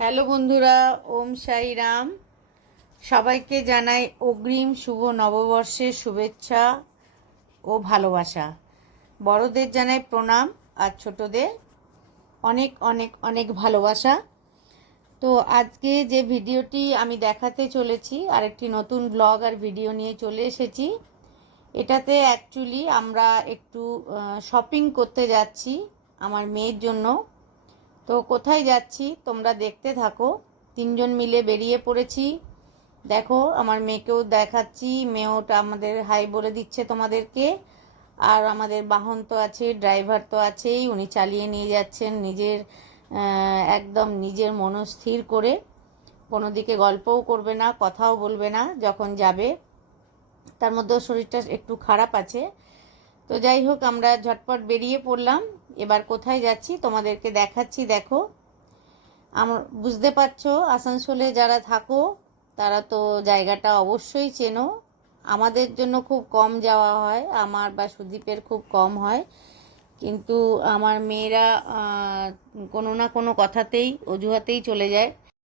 Hello বন্ধুরা, ওম সাই রাম। সবাইকে জানাই অগ্রিম শুভ নববর্ষের শুভেচ্ছা ও ভালোবাসা। বড়দের জানাই প্রণাম আর ছোটদের অনেক অনেক অনেক ভালোবাসা। তো আজকে যে ভিডিওটি আমি দেখাতে চলেছি, আরেকটি নতুন ব্লগ আর ভিডিও নিয়ে চলে এসেছি। এটাতে অ্যাকচুয়ালি আমরা একটু শপিং করতে যাচ্ছি আমার মেয়ের জন্য। তো কোথায় যাচ্ছি তোমরা দেখতে থাকো। তিনজন মিলে বেরিয়ে পড়েছি। দেখো আমার মেয়েকেও দেখাচ্ছি, মেয়েওটা আমাদের হাই বলে দিচ্ছে তোমাদেরকে। আর আমাদের বাহন তো আছে, ড্রাইভার তো আছেই, উনি চালিয়ে নিয়ে যাচ্ছেন নিজের একদম নিজের মনস্থির করে। কোনো দিকে গল্পও করবে না, কথাও বলবে না যখন যাবে। তার মধ্যেও শরীরটা একটু খারাপ আছে। তো যাই হোক, আমরা ঝটপট বেরিয়ে পড়লাম। এবার কোথায় যাচ্ছি তোমাদেরকে দেখাচ্ছি। দেখো, বুঝতে পারছো, আসানসোলে যারা থাকো তারা তো জায়গাটা অবশ্যই চেনো। আমাদের জন্য খুব কম যাওয়া হয়, আমার বা সুদীপের খুব কম হয়, কিন্তু আমার মেয়েরা কোনো না কোনো কথাতেই অজুহাতেই চলে যায়।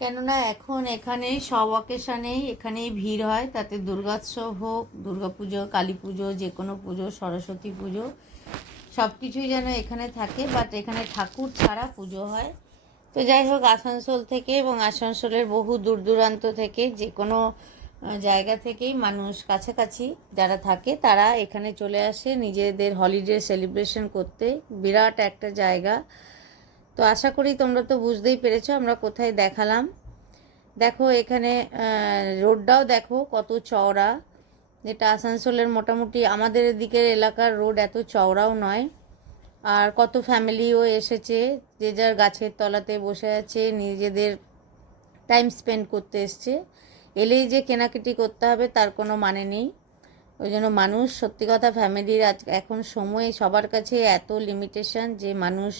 কেননা এখন এখানে সব অকেশানেই এখানেই ভিড় হয়, তাতে দুর্গোৎসব হোক, দুর্গাপুজো, কালী পুজো, যে কোনো পুজো, সরস্বতী পুজো, সব কিছুই যেন এখানে থাকে। বাট এখানে ঠাকুর ছাড়া পুজো হয়। তো যাই হোক, আসানসোল থেকে এবং আসানসোলের বহু দূর দূরান্ত থেকে, যে কোনো জায়গা থেকেই মানুষ কাছাকাছি যারা থাকে তারা এখানে চলে আসে নিজেদের হলিডে সেলিব্রেশন করতে। বিরাট একটা জায়গা। তো আশা করি তোমরা তো বুঝতেই পেরেছো আমরা কোথায় দেখালাম। দেখো এখানে রোডটাও দেখো কত চওড়া, যেটা আসানসোলের মোটামুটি আমাদের দিকের এলাকার রোড এত চওড়াও নয়। আর কত ফ্যামিলিও এসেছে, যে যার গাছের তলাতে বসে আছে, নিজেদের টাইম স্পেন্ড করতে এসছে। এলেই যে কেনাকাটি করতে হবে তার কোনো মানে নেই। ওই জন্য মানুষ, সত্যি কথা, ফ্যামিলির এখন সময় সবার কাছে এত লিমিটেশন যে মানুষ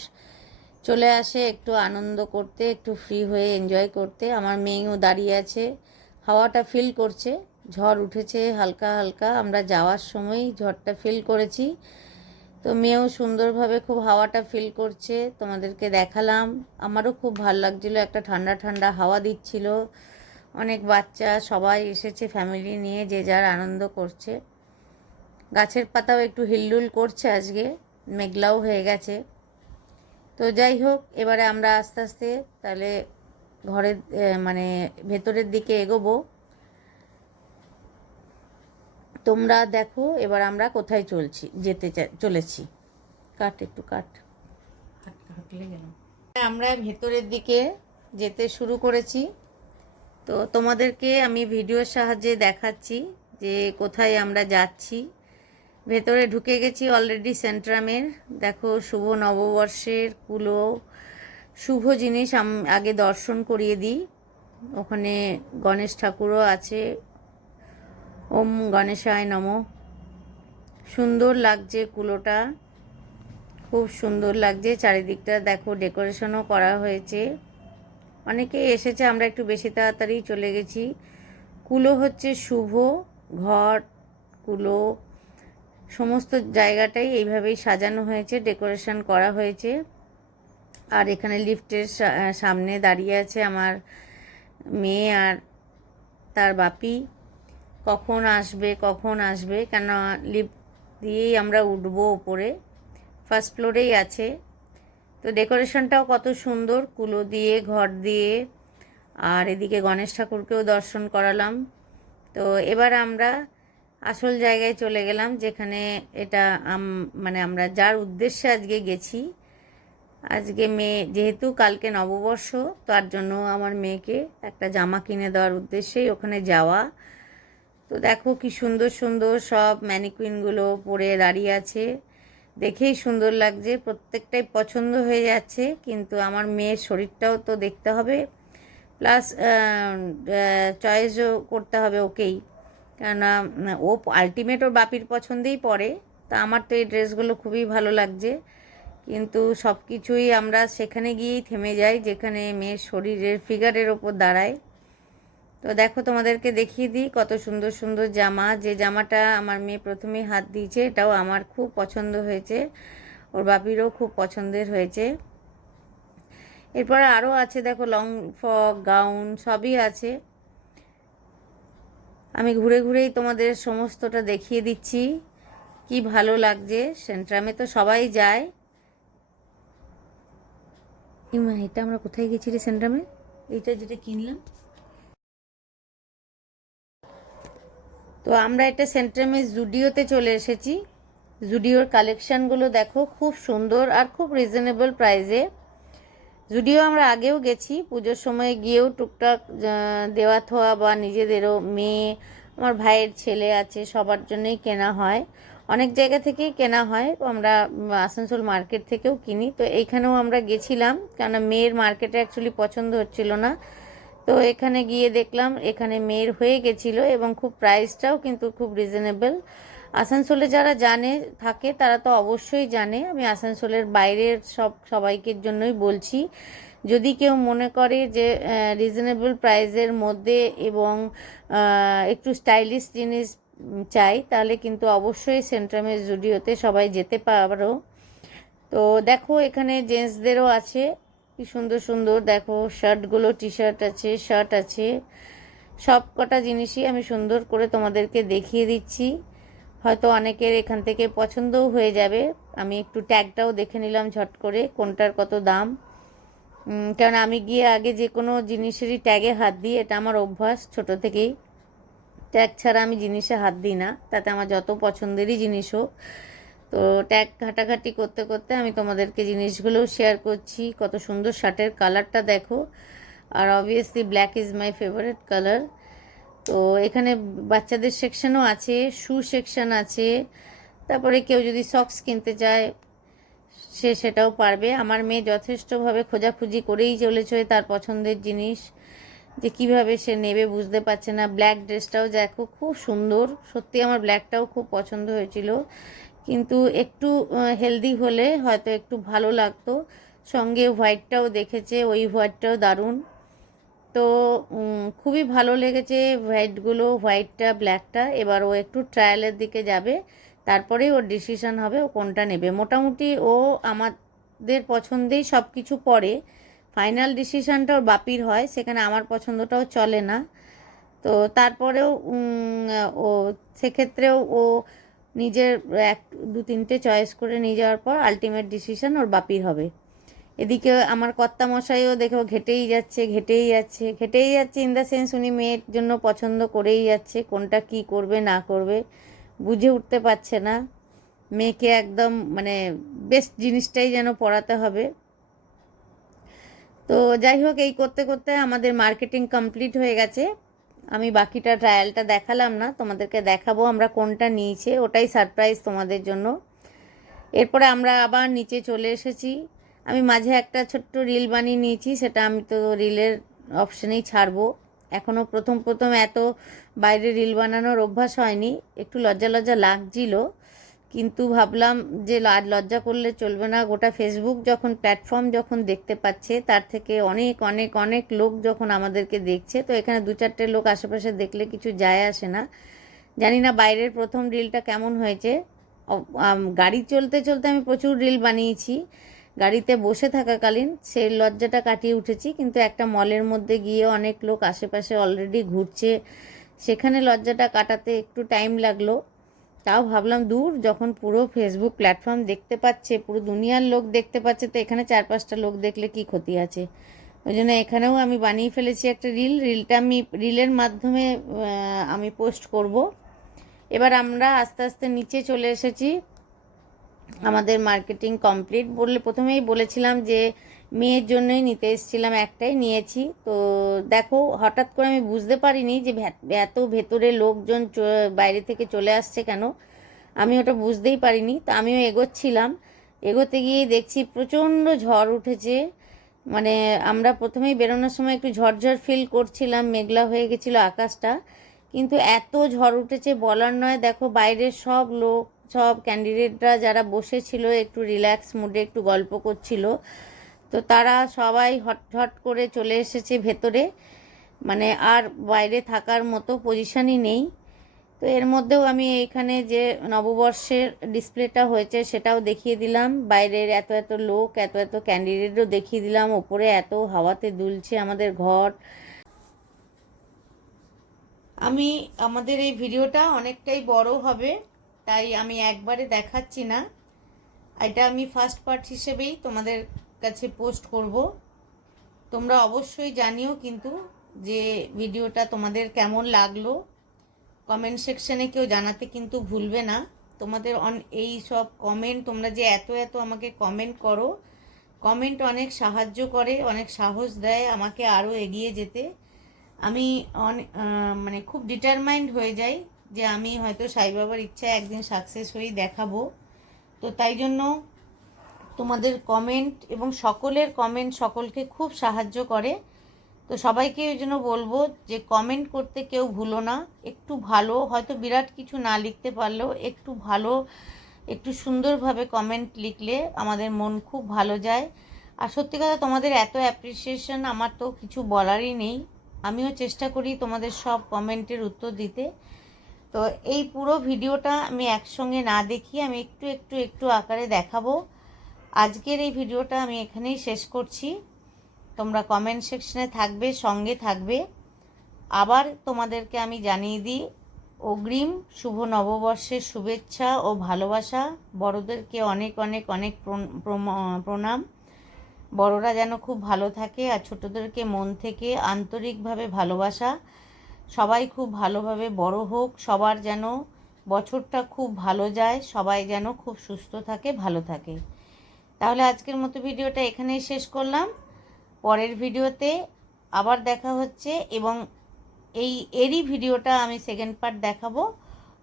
চলে আসে একটু আনন্দ করতে, একটু ফ্রি হয়ে এনজয় করতে। আমার মেয়েও দাঁড়িয়ে আছে, হাওয়াটা ফিল করছে। ঝড় উঠেছে হালকা হালকা, আমরা যাওয়ার সময় ঝড়টা ফিল করেছি। তো মেয়েও সুন্দরভাবে খুব হাওয়াটা ফিল করছে, তোমাদেরকে দেখালাম। আমারও খুব ভালো লাগছিলো, একটা ঠান্ডা ঠান্ডা হাওয়া দিচ্ছিল। অনেক বাচ্চা সবাই এসেছে ফ্যামিলি নিয়ে, যে যার আনন্দ করছে। গাছের পাতাও একটু হিলডুল করছে আজকে, মেঘলাও হয়ে গেছে। তো যাই হোক, এবারে আমরা আস্তে আস্তে তাহলে ঘরের মানে ভেতরের দিকে এগোবো। তোমরা দেখো এবার আমরা কোথায় চলেছি। কাট একটু কাট, হাঁটলে গেল। আমরা ভেতরের দিকে যেতে শুরু করেছি। তো তোমাদেরকে আমি ভিডিওর সাহায্যে দেখাচ্ছি যে কোথায় আমরা যাচ্ছি। ভেতরে ঢুকে গেছি অলরেডি সেন্ট্রামের। দেখো শুভ নববর্ষের কুলো, শুভ জিনিস আগে দর্শন করিয়ে দিই। ওখানে গণেশ ঠাকুরও আছে। ওম গণেশায় নমঃ। সুন্দর লাগছে কুলোটা, খুব সুন্দর লাগছে। চারিদিকটা দেখো ডেকোরেশনও করা হয়েছে। অনেকেই এসেছে, আমরা একটু বেশি তাড়াতাড়ি চলে গেছি। কুলো হচ্ছে শুভ, ঘর, কুলো, সমস্ত জায়গাটাই এইভাবেই সাজানো হয়েছে, ডেকোরেশন করা হয়েছে। আর এখানে লিফটের সামনে দাঁড়িয়ে আছে আমার মেয়ে আর তার বাপি। কখন আসবে কেন, লিফট দিয়েই আমরা উঠবো ওপরে, ফার্স্ট ফ্লোরেই আছে। তো ডেকোরেশনটাও কত সুন্দর, কুলো দিয়ে, ঘর দিয়ে। আর এদিকে গণেশ ঠাকুরকেও দর্শন করালাম। তো এবার আমরা আসল জায়গায় চলে গেলাম, যেখানে এটা মানে আমরা যার উদ্দেশ্যে আজকে গেছি। আজকে মেয়ে যেহেতু কালকে নববর্ষ, তার জন্য আমার মেয়েকে একটা জামা কিনে দেওয়ার উদ্দেশ্যেই ওখানে যাওয়া। তো দেখো কি সুন্দর সুন্দর সব ম্যানিকুইনগুলো পরে দাঁড়িয়ে আছে, দেখেই সুন্দর লাগছে, প্রত্যেকটাই পছন্দ হয়ে যাচ্ছে। কিন্তু আমার মেয়ের শরীরটাও তো দেখতে হবে, প্লাস চয়েসও করতে হবে ওকেই, কেননা ও আলটিমেট ওর বাপির পছন্দেই পড়ে। তা আমার তো এই ড্রেসগুলো খুবই ভালো লাগছে, কিন্তু সব কিছুই আমরা সেখানে গিয়েই থেমে যাই যেখানে মেয়ের শরীরের ফিগারের ওপর দাঁড়ায়। তো দেখো তোমাদেরকে দেখিয়ে দিই কত সুন্দর সুন্দর জামা। যে জামাটা আমার মেয়ে প্রথমেই হাত দিয়েছে, এটাও আমার খুব পছন্দ হয়েছে, ওর বাপিরও খুব পছন্দের হয়েছে। এরপরে আরও আছে দেখো, লং ফ্রক, গাউন সবই আছে। আমি ঘুরে ঘুরেই তোমাদের সমস্তটা দেখিয়ে দিচ্ছি। কি ভালো লাগছে, সেন্ট্রামে তো সবাই যায়। ইমা, এটা আমরা কোথায় গেছি রে সেন্ট্রামে? এইটা যেটা কিনলাম। তো আমরা এটা সেন্ট্রামে জুডিওতে চলে এসেছি। জুডিওর কালেকশানগুলো দেখো, খুব সুন্দর আর খুব রিজনেবল প্রাইসে। যদিও আমরা আগেও গেছি, পুজোর সময় গিয়েও টুকটাক দেওয়া থোয়া বা নিজেদেরও, মেয়ে, আমার ভাইয়ের ছেলে আছে, সবার জন্যই কেনা হয়। অনেক জায়গা থেকেই কেনা হয়, আমরা আসানসোল মার্কেট থেকেও কিনি। তো এইখানেও আমরা গেছিলাম, কেননা মেয়ের মার্কেটে অ্যাকচুয়ালি পছন্দ হচ্ছিল না। তো এখানে গিয়ে দেখলাম এখানে মেয়ের হয়ে গেছিলো, এবং খুব প্রাইসটাও কিন্তু খুব রিজনেবল। আসানসোলে যারা জানে থাকে তারা তো অবশ্যই জানে, আমি আসানসোলের বাইরের সবাইকে জন্যই বলছি। যদি কেউ মনে করে যে রিজনেবল প্রাইসের মধ্যে এবং একটু স্টাইলিশ জিনিস চাই, তাহলে কিন্তু অবশ্যই সেন্ট্রামের জুডিওতে সবাই যেতে পারো। তো দেখো এখানে জেন্টসদেরও আছে, কি সুন্দর সুন্দর দেখো শার্টগুলো, টি শার্ট আছে, শার্ট আছে, সব কটা জিনিসই আমি সুন্দর করে তোমাদেরকে দেখিয়ে দিচ্ছি। হয়তো অনেকের এখান থেকে পছন্দও হয়ে যাবে। আমি একটু ট্যাগটাও দেখে নিলাম ঝট করে, কোনটার কত দাম। কারণ আমি গিয়ে আগে যে কোনো জিনিসেরই ট্যাগে হাত দিই, এটা আমার অভ্যাস ছোট থেকেই। ট্যাগ ছাড়া আমি জিনিসে হাত দিই না, তাতে আমার যত পছন্দেরই জিনিস হোক। তো ট্যাগ ঘাটাঘাটি করতে করতে আমি তোমাদেরকে জিনিসগুলোও শেয়ার করছি। কত সুন্দর শার্টের কালারটা দেখো, আর obviously black is my favourite colour. তো এখানে বাচ্চাদের সেকশনও আছে, শু সেকশন আছে। তারপরে কেউ যদি সক্স কিনতে চায় সেটাও পারবে। আমার মেয়ে যথেষ্টভাবে খোঁজাখুঁজি করেই চলেছে তার পছন্দের জিনিস, যে কিভাবে সে নেবে বুঝতে পারছে না। ব্ল্যাক ড্রেসটাও দেখো খুব সুন্দর, সত্যি আমার ব্ল্যাকটাও খুব পছন্দ হয়েছিল, কিন্তু একটু হেলদি হলে হয়তো একটু ভালো লাগতো। সঙ্গে হোয়াইটটাও দেখেছে, ওই হোয়াইটটাও দারুণ। তো খুবই ভালো লেগেছে হোয়াইটগুলো, হোয়াইটটা, ব্ল্যাকটা। এবার ও একটু ট্রায়ালের দিকে যাবে, তারপরেই ওর ডিসিশন হবে ও কোনটা নেবে। মোটামুটি ও আমাদের পছন্দেই সব কিছু পড়ে, ফাইনাল ডিসিশানটা ওর বাপির হয়, সেখানে আমার পছন্দটাও চলে না। তো তারপরেও ও সেক্ষেত্রেও ও নিজের এক দু তিনটে চয়েস করে নিয়ে যাওয়ার পর আলটিমেট ডিসিশন ওর বাপির হবে। এদিকে আমার কর্তামশাইও দেখো ঘেটেই যাচ্ছে ঘেটেই যাচ্ছে ঘেটেই যাচ্ছে, ইন দ্য সেন্স উনি মেয়ের জন্য পছন্দ করেই যাচ্ছে, কোনটা কি করবে না করবে বুঝে উঠতে পারছে না। মেয়েকে একদম মানে বেস্ট জিনিসটাই যেন পড়াতে হবে। তো যাই হোক, এই করতে করতে আমাদের মার্কেটিং কমপ্লিট হয়ে গেছে। আমি বাকিটা ট্রায়ালটা দেখালাম না, তোমাদেরকে দেখাবো আমরা কোনটা নিয়েছে, ওটাই সারপ্রাইজ তোমাদের জন্য। এরপরে আমরা আবার নিচে চলে এসেছি। আমি মাঝে একটা ছোট্ট রিল বানিয়ে নিয়েছি, সেটা আমি তো রিলের অপশানেই ছাড়বো। এখনও প্রথম প্রথম এত বাইরে রিল বানানোর অভ্যাস হয়নি, একটু লজ্জা লজ্জা লাগছিল, কিন্তু ভাবলাম যে লজ্জা করলে চলবে না। গোটা ফেসবুক যখন প্ল্যাটফর্ম যখন দেখতে পাচ্ছে, তার থেকে অনেক অনেক অনেক লোক যখন আমাদেরকে দেখছে, তো এখানে দু চারটে লোক আশেপাশে দেখলে কিছু যায় আসে না। জানি না বাইরের প্রথম রিলটা কেমন হয়েছে। গাড়ি চলতে চলতে আমি প্রচুর রিল বানিয়েছি, গাড়িতে বসে থাকাকালীন সেই লজ্জাটা কাটিয়ে উঠেছি, কিন্তু একটা মলের মধ্যে গিয়ে অনেক লোক আশেপাশে অলরেডি ঘুরছে, সেখানে লজ্জাটা কাটাতে একটু টাইম লাগলো। তাও ভাবলাম দূর, যখন পুরো ফেসবুক প্ল্যাটফর্ম দেখতে পাচ্ছে, পুরো দুনিয়ার লোক দেখতে পাচ্ছে, তো এখানে 4-5টা লোক দেখলে কি ক্ষতি আছে। ওই জন্য এখানেও আমি বানিয়ে ফেলেছি একটা রিলটা আমি রিলের মাধ্যমে আমি পোস্ট করব। এবার আমরা আস্তে আস্তে নিচে চলে এসেছি, আমাদের মার্কেটিং কমপ্লিট। প্রথমেই বলেছিলাম যে মেয়ের জন্যই নিতে এসেছিলাম, একটাই নিয়েছি। তো দেখো হঠাৎ করে আমি বুঝতে পারিনি যে এত ভেতরে লোকজন বাইরে থেকে চলে আসছে কেন, আমি ওটা বুঝতেই পারিনি। তো আমিও এগোচ্ছিলাম, এগোতে গিয়ে দেখছি প্রচণ্ড ঝড় উঠেছে। মানে আমরা প্রথমেই বেরোনোর সময় একটু ঝড়ঝড় ফিল করছিলাম, মেঘলা হয়ে গেছিলো আকাশটা, কিন্তু এত ঝড় উঠেছে বলার নয়। দেখো বাইরের সব লোক, সব ক্যান্ডিডেটরা যারা বসেছিল একটু রিল্যাক্স মুডে একটু গল্প করছিল, তো তারা সবাই হট করে চলে এসেছে ভেতরে, মানে আর বাইরে থাকার মতো পজিশনই নেই। তো এর মধ্যেও আমি এইখানে যে নববর্ষের ডিসপ্লেটা হয়েছে সেটাও দেখিয়ে দিলাম, বাইরের এত এত লোক, এত এত ক্যান্ডিডেটও দেখিয়ে দিলাম, ওপরে এত হাওয়াতে দুলছে আমাদের ঘর। আমাদের এই ভিডিওটা অনেকটাই বড় হবে, তাই আমি একবারে দেখাচ্ছি না, এটা আমি ফার্স্ট পার্ট হিসেবেই তোমাদের কাছে পোস্ট করব। তোমরা অবশ্যই জানিও কিন্তু যে ভিডিওটা তোমাদের কেমন লাগলো, কমেন্ট সেকশানে কেউ জানাতে কিন্তু ভুলবে না। তোমাদের এই সব কমেন্ট, তোমরা যে এত এত আমাকে কমেন্ট করো, কমেন্ট অনেক সাহায্য করে, অনেক সাহস দেয় আমাকে আরও এগিয়ে যেতে। আমি মানে খুব ডিটারমাইন্ড হয়ে যাই যে আমি হয়তো সাই বাবার ইচ্ছায় একদিন সাকসেস হয়েই দেখাবো। তো তাই জন্য তোমাদের কমেন্ট এবং সকলের কমেন্ট সকলকে খুব সাহায্য করে। তো সবাইকে ওই জন্য বলবো যে কমেন্ট করতে কেউ ভুলো না, একটু ভালো, হয়তো বিরাট কিছু না লিখতে পারলেও একটু ভালো, একটু সুন্দরভাবে কমেন্ট লিখলে আমাদের মন খুব ভালো যায়। আর সত্যি কথা, তোমাদের এত অ্যাপ্রিসিয়েশন আমার তো কিছু বলারই নেই। আমিও চেষ্টা করি তোমাদের সব কমেন্টের উত্তর দিতে। তো এই পুরো ভিডিওটা আমি একসঙ্গে না দেখিয়ে আমি একটু একটু একটু আকারে দেখাবো। আজকের এই ভিডিওটা আমি এখানেই শেষ করছি। তোমরা কমেন্ট সেকশনে থাকবে, সঙ্গে থাকবে। আবার তোমাদেরকে আমি জানিয়ে দিই, অগ্রিম শুভ নববর্ষের শুভেচ্ছা ও ভালোবাসা। বড়দেরকে অনেক অনেক অনেক প্রণাম। বড়রা যেন খুব ভালো থাকে, আর ছোটদেরকে মন থেকে আন্তরিকভাবে ভালোবাসা। সবাই খুব ভালোভাবে বড় হোক, সবার যেন বছরটা খুব ভালো যায়, সবাই যেন খুব সুস্থ থাকে, ভালো থাকে। তাহলে আজকের মতো ভিডিওটা এখানেই শেষ করলাম। পরের ভিডিওতে আবার দেখা হচ্ছে, এবং এরই ভিডিওটা আমি সেকেন্ড পার্ট দেখাবো।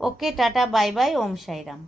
ওকে, টাটা, বাই বাই, ওম সাইরাম।